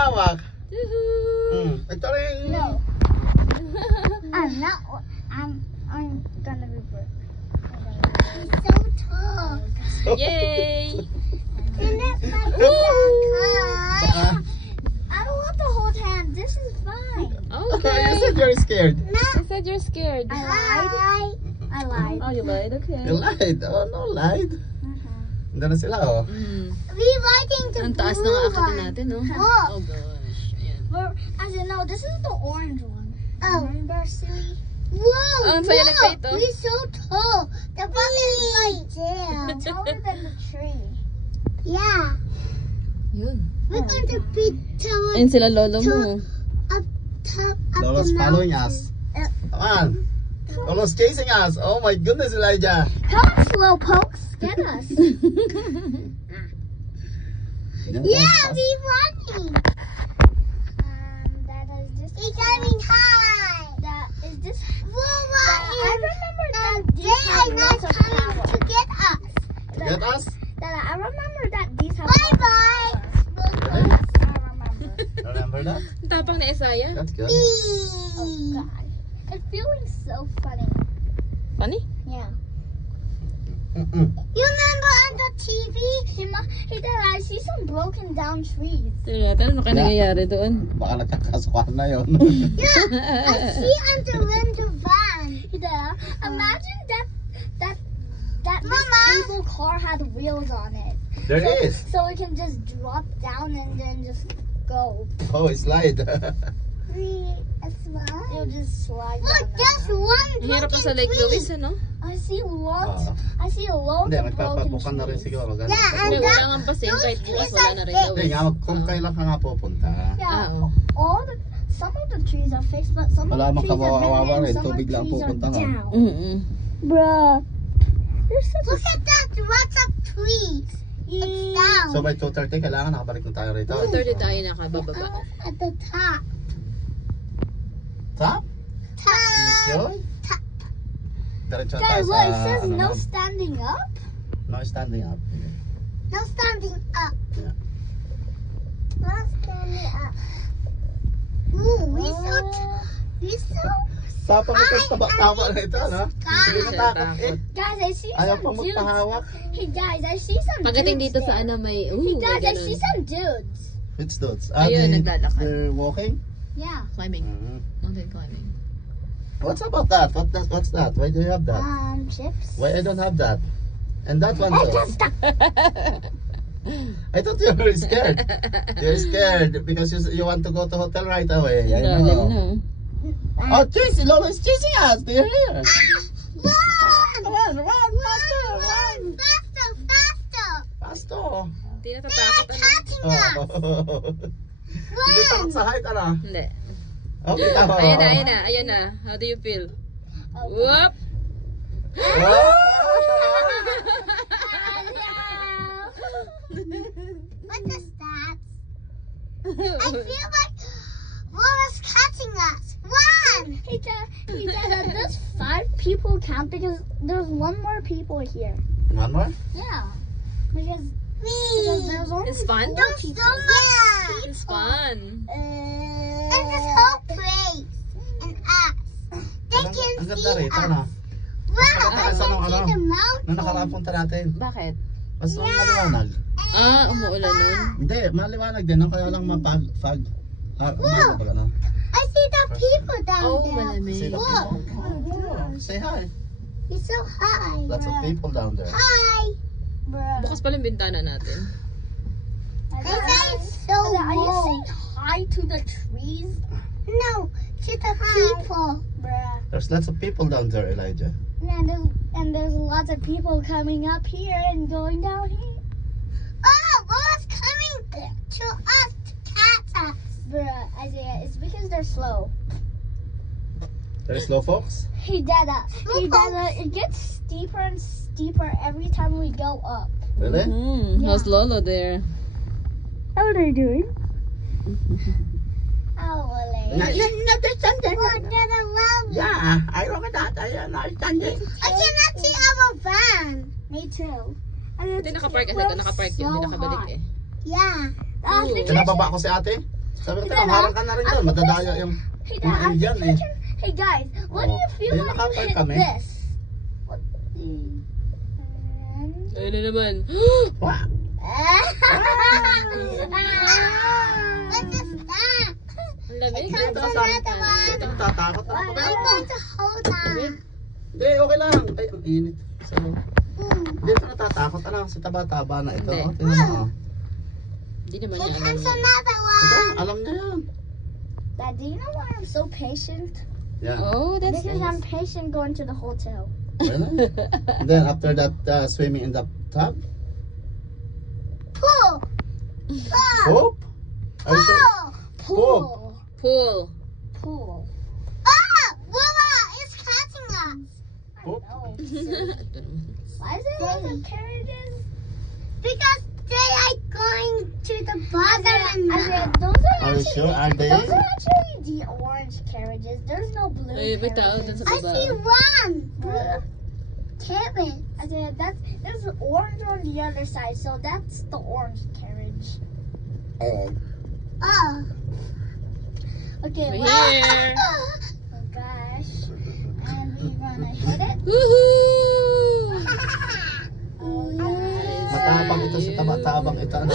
hawak. Ito rin. No. I'm gonna be broke. He's so tall. Yay! And that's my car. I don't want to hold hands. This is fine. Okay, you Okay. said you're scared. You said you're scared. I lied. I lied. Oh, you lied? Okay. You lied. Oh, no, lied. Hindi na sila, oh. We riding the Ang taas na blue nga akitin one. natin, no? Look. Oh gosh. Ayan. As in, no, this is the orange one. Oh. Remember, silly? Whoa! Oh, ang saya ng whoa, plate, oh. we're so tall. The bug is like down. Taller than the tree. Yeah. Yun. We're going to be taller Ayun sila lolo mo. up top of Lolo's the following mountain. us. Come on. Lolo's chasing us. Oh my goodness, Elijah. Come on, slow pokes. Get us. Yeah, we running. That is just. It's coming high. That is just. I remember that they are not coming to get us. To get us? I remember that these have. Really? I remember. Remember that? Ang tapang na Isaiah. That's good. Oh God, I'm feeling so funny. Funny? Yeah. You remember on the TV? Hey, Dad, I see some broken down trees. Tingnan natin ano kaya nangyayari doon. Baka nagkakasukan na yun. Yeah, I see on the van. Hey, Dad, imagine that disabled car had wheels on it. There is. So it can just drop down and then just go. Oh, it's slide. It'll just slide. Look, just one. Ang hirap na sa Lake Louise, ano? I see lots. I see a lot Hindi, of broken magpapabukan na rin trees. siguro. Ganun. May wala nga pasing kahit bukas wala na rin daw. Hindi nga, kung kailan ka nga pupunta. Yeah, some of the trees are fixed, but some Wala of the trees are makawawa bad rin, and some of tubig the lang trees are pupunta nga. down. Bruh. Look at that, lots of trees. It's down. So by 2:30, kailangan nakabalik na tayo rito. 2:30 tayo nakabababa. At the top. Top? Top. Sure? Diretso na tayo Guys, sa... look, it says ano, no standing up. no standing up. No standing up. Yeah. No standing up. Ooh, we so. Tapang ito sa taba na ito, no? Hindi na takot eh. Guys, I see Ayaw some pang dudes. magpahawak. Hey guys, I see some Pagdating dudes dito sa there. ano may, Hey may guys, I see ganun. some dudes. Which dudes? Ayun, naglalakad. They're walking? Yeah. Climbing. Mountain climbing. What's about that? What's that? Why do you have that? Chips. Why I don't have that? And that one Oh, too. just stop. I thought you were scared. You're scared because you want to go to hotel right away. I Lalim know. na. Oh, chase! Lolo is chasing us. They're here. Run! Run, faster, run. Faster, faster. Faster. Hindi They natatakot are ano. catching us. Hindi takot sa height, ano? Hindi. Okay, tama. Ayun na. How do you feel? Whoop! What is that? I feel like Laura's catching us. Run! Hey, Dad, does 5 people count? Because there's one more people here. One more? Yeah. Because there's only It's fun? 4 people. Yeah. It's fun. And this whole place. And us. They can Ang ganda see rito, us. ano? Wow, I Mas can ano, see the mountain. Nung nakaraan punta natin. Bakit? Mas maliwanag. Umuulan nun. Hindi, maliwanag din. Kaya lang mapag-fag. Ano? I see the people down Oh, there. malamig. See the Look. people? Say hi. It's so high. Lots of people down there. Hi. Bruh. Bukas pala yung bintana natin. That is so Are you saying hi to the trees? No, to the people. Bruh. There's lots of people down there, Elijah. And there's lots of people coming up here and going down here. Oh, what's coming to us to catch us? Bruh, Isaiah, it's because they're slow. There's slow folks? Hey, Dada. It gets steeper and steeper every time we go up. Really? How's Lolo there? How are they doing? Oh, well, Yeah, I look at that. I understanding. I cannot see our van. Me too. Hindi nakapark kasi ito. Nakapark yun. Hindi nakabalik eh. Yeah. Pinababa ko si ate? Sabi ko, harang ka na rin doon. Madadaya yung mga Indian eh. Hey guys, what do you feel Ayun, when you nakapark hit kami. this? Ayun na naman. Wah! What is that? Ang lamig. Ito, ito, natatakot na ako. I'm going to hold on. Hindi, okay lang. Ay, ang init. So, hindi pa natatakot. Ano, sa taba-taba na ito. Hindi. Tingnan mo. Hindi naman Here niya alam comes yan. another Ito, one. alam niya yan. Dad, do you know why I'm so patient? Yan. Oh, that's Because I'm nice. patient going to the hotel. Really? And then after that, swimming in the tub? Pool. Poop? Are you sure? Pool. Pool. Pool. Ah! Willa is catching us. Poop? Why is there lots of carriages? Because they are going to the bottom. Those are Are you actually, sure? Are they? those are actually the orange carriages. There's no blue Ay, may tao dun carriages. sa I baba. see one blue carriage. I said there's orange on the other side, so that's the orange carriage. Oh. Okay. We're well- here. Oh gosh. And we're gonna hit it. Woohoo! Oh gosh. Matapang ito sa taba-tabang ito. Ano?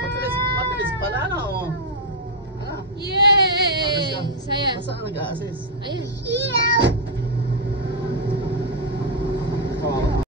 Mabilis, mabilis pala, ano? Ano? Yay! Saya. Nasaan nag-a-assist? Ayun. Here.